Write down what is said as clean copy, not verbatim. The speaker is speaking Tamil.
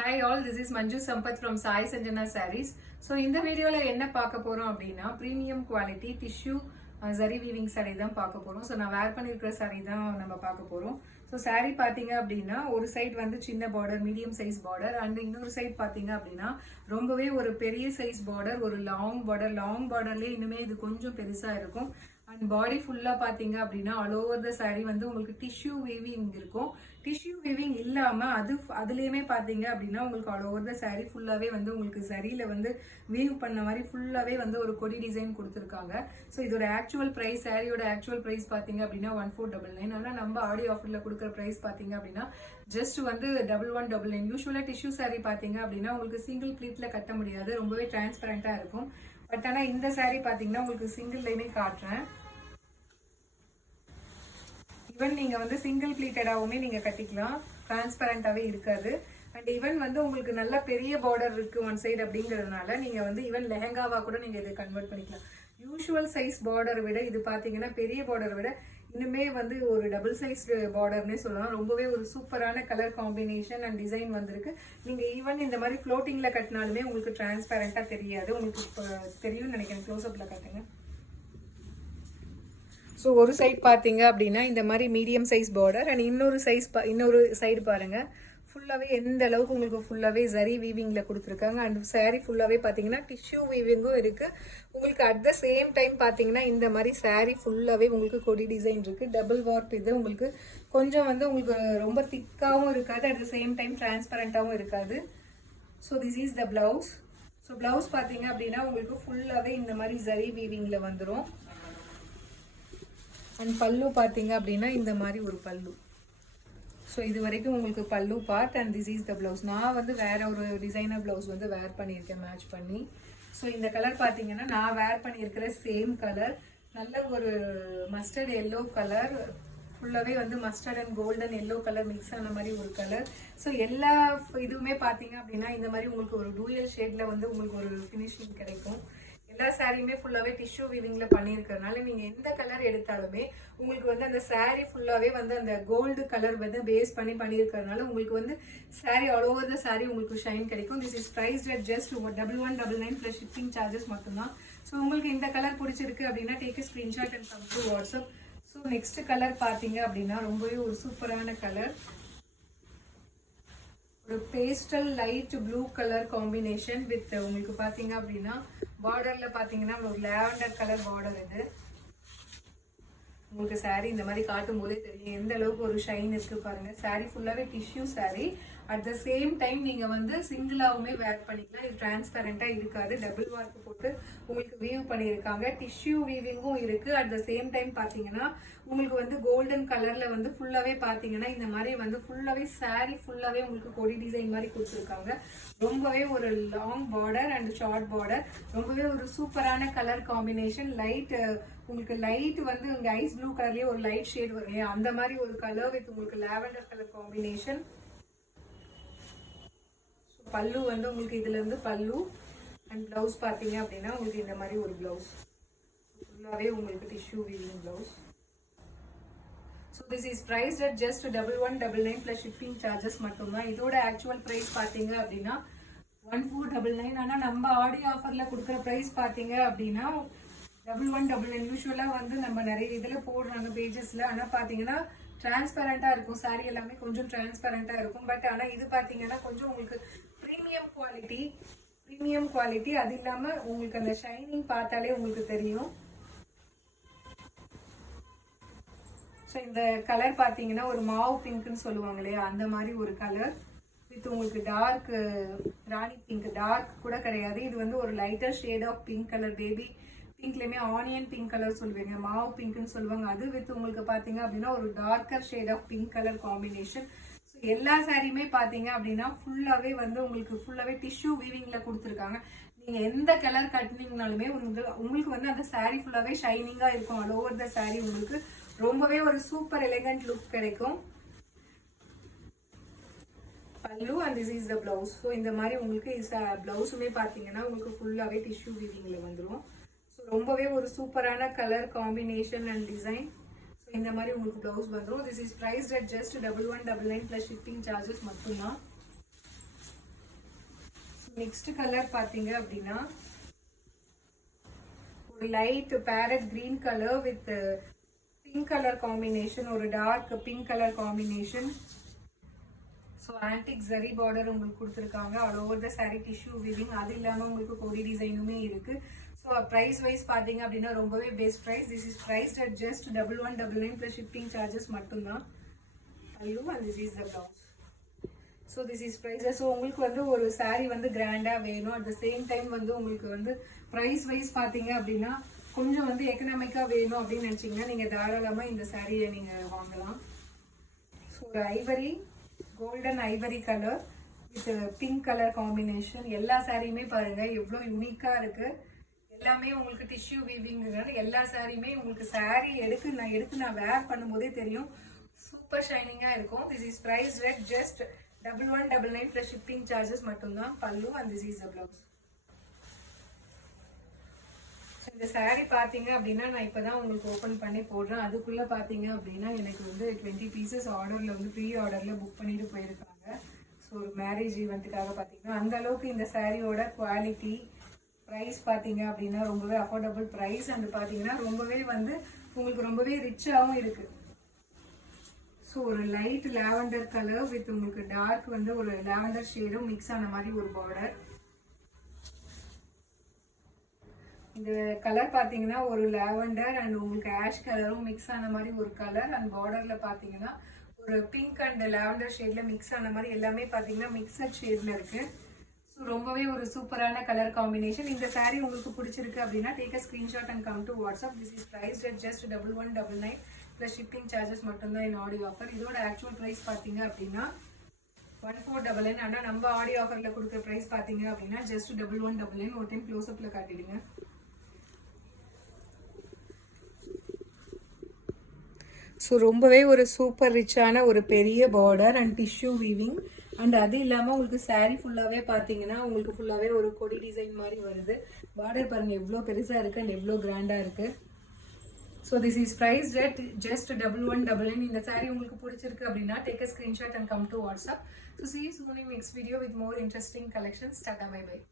Hi all, this is Manju Sampath from Sai Sanjana Sarees. So இந்த வீடியோல என்ன பார்க்க போறோம் அப்படின்னா premium quality tissue zari weaving saree தான் பார்க்க போறோம். ஸோ நான் வேர் பண்ணியிருக்கிற saree தான் நம்ம பார்க்க போறோம். ஸோ saree பார்த்தீங்க அப்படின்னா ஒரு சைடு வந்து சின்ன border, medium size border and இன்னொரு சைடு பார்த்தீங்க அப்படின்னா ரொம்பவே ஒரு பெரிய சைஸ் பார்டர், ஒரு லாங் பார்டர்லேயே இன்னுமே இது கொஞ்சம் பெருசா இருக்கும். அண்ட் பாடி ஃபுல்லா பாத்தீங்க அப்படின்னா ஆல் ஓவர் த சாரி வந்து உங்களுக்கு டிஷ்யூ வீவிங் இருக்கும். டிஷ்யூ வீவிங் இல்லாம அதுலயுமே பாத்தீங்க அப்படின்னா உங்களுக்கு ஆல் ஓவர் த சாரி ஃபுல்லாவே வந்து உங்களுக்கு சரியில வந்து வீவ் பண்ண மாதிரி ஃபுல்லாவே வந்து ஒரு கொடி டிசைன் கொடுத்துருக்காங்க. ஸோ இதோட ஆக்சுவல் பிரைஸ், சாரியோட ஆக்சுவல் பிரைஸ் பாத்தீங்க அப்படின்னா 1499. ஆனா நம்ம ஆடியோ ஆஃபர்ல கொடுக்குற பிரைஸ் பாத்தீங்க அப்படின்னா ஜஸ்ட் வந்து 1199. யூஸ்வலா டிஷ்யூ சாரி பாத்தீங்க அப்படின்னா உங்களுக்கு சிங்கிள் ப்ளீட்ல கட்ட முடியாது, ரொம்பவே டிரான்ஸ்பரண்டா இருக்கும். பட் ஆனா இந்த சாரி பாத்தீங்கன்னா உங்களுக்கு சிங்கிள் லைனே காட்டுறேன். ஈவன் நீங்க வந்து சிங்கிள் ப்ளீட்டடாவுமே நீங்க கட்டிக்கலாம், டிரான்ஸ்பரண்டாவே இருக்காது. அண்ட் ஈவன் வந்து உங்களுக்கு நல்ல பெரிய பார்டர் இருக்கு ஒன் சைடு அப்படிங்கிறதுனால நீங்க வந்து ஈவன் லெஹங்காவா கூட நீங்க இதை கன்வெர்ட் பண்ணிக்கலாம். யூஸ்வல் சைஸ் பார்டர் விட இது பாத்தீங்கன்னா பெரிய பார்டர் விட இன்னுமே வந்து ஒரு டபுள் சைஸ் பார்டர்னே சொல்லலாம். ரொம்பவே ஒரு சூப்பரான கலர் காம்பினேஷன் அண்ட் டிசைன் வந்திருக்கு. நீங்க ஈவன் இந்த மாதிரி ஃப்ளோட்டிங்ல கட்டினாலுமே உங்களுக்கு டிரான்ஸ்பரண்டா தெரியாது. உங்களுக்கு தெரியும் நினைக்கிறேன், க்ளோஸ்அப்ல காட்டுங்க. ஸோ ஒரு சைட் பார்த்தீங்க அப்படின்னா இந்த மாதிரி மீடியம் சைஸ் பார்டர் அண்ட் இன்னொரு சைடு பாருங்க ஃபுல்லாகவே எந்த அளவுக்கு உங்களுக்கு ஃபுல்லாகவே ஜரி வீவிங்கில் கொடுத்துருக்காங்க. அண்ட் சாரீ ஃபுல்லாகவே பார்த்தீங்கன்னா டிஷ்யூ வீவிங்கும் இருக்குது. உங்களுக்கு அட் த சேம் டைம் பார்த்தீங்கன்னா இந்த மாதிரி சாரீ ஃபுல்லாகவே உங்களுக்கு கொடி டிசைன் இருக்குது. டபுள் வார்ப் இது உங்களுக்கு கொஞ்சம் வந்து உங்களுக்கு ரொம்ப திக்காகவும் இருக்காது, அட் த சேம் டைம் டிரான்ஸ்பரண்ட்டாகவும் இருக்காது. So this is the blouse. So blouse பார்த்தீங்க அப்படின்னா உங்களுக்கு ஃபுல்லாகவே இந்த மாதிரி ஜரி வீவிங்கில் வந்துடும். அண்ட் பல்லு பார்த்தீங்க அப்படின்னா இந்த மாதிரி ஒரு பல்லு. ஸோ இது வரைக்கும் உங்களுக்கு பல்லு part and this is the blouse. நான் வந்து வேற ஒரு டிசைனர் பிளவுஸ் வந்து வேர் பண்ணியிருக்கேன் மேட்ச் பண்ணி. ஸோ இந்த கலர் பார்த்தீங்கன்னா நான் வேர் பண்ணியிருக்கிற சேம் கலர், நல்ல ஒரு மஸ்டர்ட் எல்லோ கலர், ஃபுல்லாகவே வந்து mustard and golden yellow colour mix ஆன மாதிரி ஒரு கலர். ஸோ எல்லா இதுவுமே பார்த்தீங்க அப்படின்னா இந்த மாதிரி உங்களுக்கு ஒரு டூயல் ஷேட்ல வந்து உங்களுக்கு ஒரு ஃபினிஷிங் கிடைக்கும். எல்லா சாரியுமே ஃபுல்லாவே டிஷ்யூ வீவிங்ல பண்ணியிருக்கிறதுனால நீங்க எந்த கலர் எடுத்தாலுமே உங்களுக்கு வந்து அந்த சாரி ஃபுல்லாவே வந்து அந்த கோல்டு கலர் வந்து பேஸ் பண்ணி பண்ணியிருக்கிறதுனால உங்களுக்கு வந்து sorry all over the sorry உங்களுக்கு ஷைன் கிடைக்கும். This is priced at just 1199 plus shipping charges மட்டும்தான். ஸோ உங்களுக்கு இந்த கலர் பிடிச்சிருக்கு அப்படின்னா take a screenshot and come to WhatsApp. So next colour பார்த்தீங்க அப்படின்னா ரொம்பவே ஒரு சூப்பரான கலர், ஒரு pastel light blue colour combination with உங்களுக்கு பாத்தீங்க அப்படின்னா பார்டர்ல பாத்தீங்கன்னா ஒரு லாவெண்டர் கலர் பார்டர். இது உங்களுக்கு சாரி இந்த மாதிரி காட்டும் போதே தெரியும் எந்த அளவுக்கு ஒரு ஷைன் இருக்கு பாருங்க. சாரி ஃபுல்லாவே tissue sorry, at the same time நீங்க வந்து சிங்கிளாவுமே வேர் பண்ணிக்கலாம். இது டிரான்ஸ்பரண்டா இருக்காது, டபுள் வார்க் போட்டு உங்களுக்கு வீவ் பண்ணியிருக்காங்க. டிஷ்யூ வீவிங்கும் இருக்கு. அட் த சேம் டைம் பாத்தீங்கன்னா உங்களுக்கு வந்து கோல்டன் கலர்ல வந்து ஃபுல்லாவே பாத்தீங்கன்னா இந்த மாதிரி வந்து ஃபுல்லாவே சாரி ஃபுல்லாவே உங்களுக்கு கொடி டிசைன் மாதிரி கொடுத்துருக்காங்க. ரொம்பவே ஒரு long border and short border, ரொம்பவே ஒரு சூப்பரான கலர் காம்பினேஷன். லைட் உங்களுக்கு லைட் வந்து இங்க ஐஸ் ப்ளூ கலர்லயே ஒரு லைட் ஷேட் வரும், அந்த மாதிரி ஒரு கலர் வித் உங்களுக்கு லாவெண்டர் கலர் காம்பினேஷன். பல்லு வந்து உங்களுக்கு இதுல இருந்து பல்லு அண்ட் பிளவுஸ் பாத்தீங்க அப்படின்னா உங்களுக்கு இந்த மாதிரி ஒரு பிளவுஸ் ஃபுல்லாவே உங்களுக்கு tissue weaving blouse. So this is priced at just 1199 plus shipping charges மட்டும்தான். இதோட ஆக்சுவல் பிரைஸ் பாத்தீங்க அப்படின்னா 1499. ஆனா நம்ம ஆடியோ ஆஃபர்ல கொடுக்குற பிரைஸ் பாத்தீங்க அப்படின்னா 1199. யூஸ்வலா வந்து நம்ம நிறைய இதுல போடுறாங்க பேஜஸ்ல, ஆனா பாத்தீங்கன்னா டிரான்ஸ்பரண்டா இருக்கும் சாரி, எல்லாமே கொஞ்சம் டிரான்ஸ்பரண்டா இருக்கும். பட் ஆனா இது பாத்தீங்கன்னா கொஞ்சம் உங்களுக்கு பிரீமியம் குவாலிட்டி. அது இல்லாம உங்களுக்கு அந்த ஷைனிங் பார்த்தாலே உங்களுக்கு தெரியும். ஸோ இந்த கலர் பார்த்தீங்கன்னா ஒரு மாவு பிங்க்னு சொல்லுவாங்க இல்லையா, அந்த மாதிரி ஒரு கலர் வித் உங்களுக்கு டார்க் ராணி பிங்க், டார்க் கூட கிடையாது, இது வந்து ஒரு lighter shade of pink colour. Baby பிங்க்லயுமே ஆனியன் பிங்க் கலர் சொல்லுவீங்க, மாவு பிங்க்னு சொல்லுவாங்க. அது வித் உங்களுக்கு பார்த்தீங்க அப்படின்னா ஒரு darker shade of pink colour combination. So எல்லா சாரியுமே பார்த்தீங்க அப்படின்னா ஃபுல்லாவே வந்து உங்களுக்கு ஃபுல்லாவே டிஷ்யூ வீவிங்ல கொடுத்துருக்காங்க. நீங்க எந்த கலர் கட்டினீங்கனாலுமே உங்களுக்கு வந்து அந்த சாரி ஃபுல்லாவே ஷைனிங்கா இருக்கும். ஆல் ஓவர் த சாரி உங்களுக்கு ரொம்பவே ஒரு சூப்பர் எலிகண்ட் லுக் கிடைக்கும். பல்லு and this is the blouse. So இந்த மாதிரி உங்களுக்கு பிளவுஸுமே பார்த்தீங்கன்னா உங்களுக்கு ஃபுல்லாவே டிஷ்யூ வீவிங்ல வந்துடும். ஸோ ரொம்பவே ஒரு சூப்பரான colour combination and design. So இந்த மாதிரி உங்களுக்கு பிளவுஸ் வந்துடும். This is priced at just 1199 plus shipping charges மட்டும்தான். நெக்ஸ்ட் கலர் பார்த்தீங்க அப்படின்னா ஒரு light parrot green colour with pink colour combination, ஒரு dark pink colour combination. So antique zari border உங்களுக்கு கொடுத்துருக்காங்க. All over the sari tissue weaving. அது இல்லாமல் உங்களுக்கு கொடி டிசைனுமே இருக்கு. ஸோ ப்ரைஸ் வைஸ் பார்த்தீங்க அப்படின்னா ரொம்பவே best price. This is priced at just 1199 plus shipping charges மட்டும்தான். Pallu and this is the blouse. So this is prices. ஸோ உங்களுக்கு வந்து ஒரு சாரீ வந்து கிராண்டாக வேணும், அட் த சேம் டைம் வந்து உங்களுக்கு வந்து ப்ரைஸ் வைஸ் பார்த்தீங்க அப்படின்னா கொஞ்சம் வந்து எக்கனாமிக்காக வேணும் அப்படின்னு நினச்சிங்கன்னா நீங்கள் தாராளமாக இந்த சாரியை நீங்கள் வாங்கலாம். ஸோ ஒரு Ivory, golden Ivory colour with pink colour combination. எல்லா சாரியுமே பாருங்கள் எவ்வளோ யூனிக்காக இருக்குது. எல்லாமே உங்களுக்கு டிஷ்யூ வீவிங்கிறதுனால எல்லா சாரியுமே உங்களுக்கு சாரீ எடுத்து நான் வேர் பண்ணும்போதே தெரியும் சூப்பர் ஷைனிங்காக இருக்கும். This is priced just 1199 plus shipping charges மட்டும்தான். Pallu and this is the blouse. இந்த சாரீ பார்த்தீங்க அப்படின்னா நான் இப்போ தான் உங்களுக்கு ஓப்பன் பண்ணி போடுறேன். அதுக்குள்ளே பார்த்தீங்க அப்படின்னா எனக்கு வந்து 20 பீசஸ் ஆர்டரில் வந்து ப்ரீ ஆர்டரில் புக் பண்ணிட்டு போயிருக்காங்க. ஸோ ஒரு மேரேஜ் ஈவெண்ட்டுக்காக பார்த்தீங்கன்னா அந்த அளவுக்கு இந்த சாரியோட குவாலிட்டி ப்ரைஸ் பார்த்தீங்க அப்படின்னா ரொம்பவே அஃபோர்டபுள் ப்ரைஸ். அண்ட் பார்த்தீங்கன்னா ரொம்பவே வந்து உங்களுக்கு ரொம்பவே ரிச்சாகவும் இருக்குது. ஸோ ஒரு லைட் லாவெண்டர் கலர் வித் உங்களுக்கு டார்க் வந்து ஒரு லாவெண்டர் ஷேடும் மிக்ஸ் ஆன மாதிரி ஒரு பார்டர். இந்த கலர் பார்த்தீங்கன்னா ஒரு லாவெண்டர் அண்ட் உங்களுக்கு ஆஷ் கலரும் மிக்ஸ் ஆன மாதிரி ஒரு கலர். அண்ட் பார்டரில் பார்த்தீங்கன்னா ஒரு பிங்க் அண்ட் லாவெண்டர் ஷேடில் மிக்ஸ் ஆன மாதிரி எல்லாமே பார்த்தீங்கன்னா மிக்சட் ஷேடில் இருக்குது. ஸோ ரொம்பவே ஒரு சூப்பரான கலர் காம்பினேஷன். இந்த சாரீ உங்களுக்கு பிடிச்சிருக்கு அப்படின்னா take a screenshot and come to WhatsApp. This is price at just 1199 plus shipping charges மட்டும்தான் இந்த ஆடியோ ஆஃபர். இதோட ஆக்சுவல் ப்ரைஸ் பார்த்தீங்க அப்படின்னா 1499. ஆனால் நம்ம ஆடியோ ஆஃபரில் கொடுக்குற ப்ரைஸ் பார்த்தீங்க அப்படின்னா ஜஸ்ட் 1199. ஒரு டைம் க்ளோஸ்அப்பில் காட்டிடுங்க. ஸோ ரொம்பவே ஒரு சூப்பர் ரிச்சான ஒரு பெரிய border and tissue weaving. And அது இல்லாமல் உங்களுக்கு சாரீ ஃபுல்லாகவே பார்த்தீங்கன்னா உங்களுக்கு ஃபுல்லாகவே ஒரு கொடி டிசைன் மாதிரி வருது. பார்டர் பாருங்கள் எவ்வளோ பெருசாக இருக்குது அண்ட் எவ்வளோ கிராண்டாக இருக்குது. So this is price at just 1199. இந்த சாரீ உங்களுக்கு பிடிச்சிருக்கு அப்படின்னா take a screenshot and come to WhatsApp. So see you soon in next video with more interesting collections. Tata, bye bye.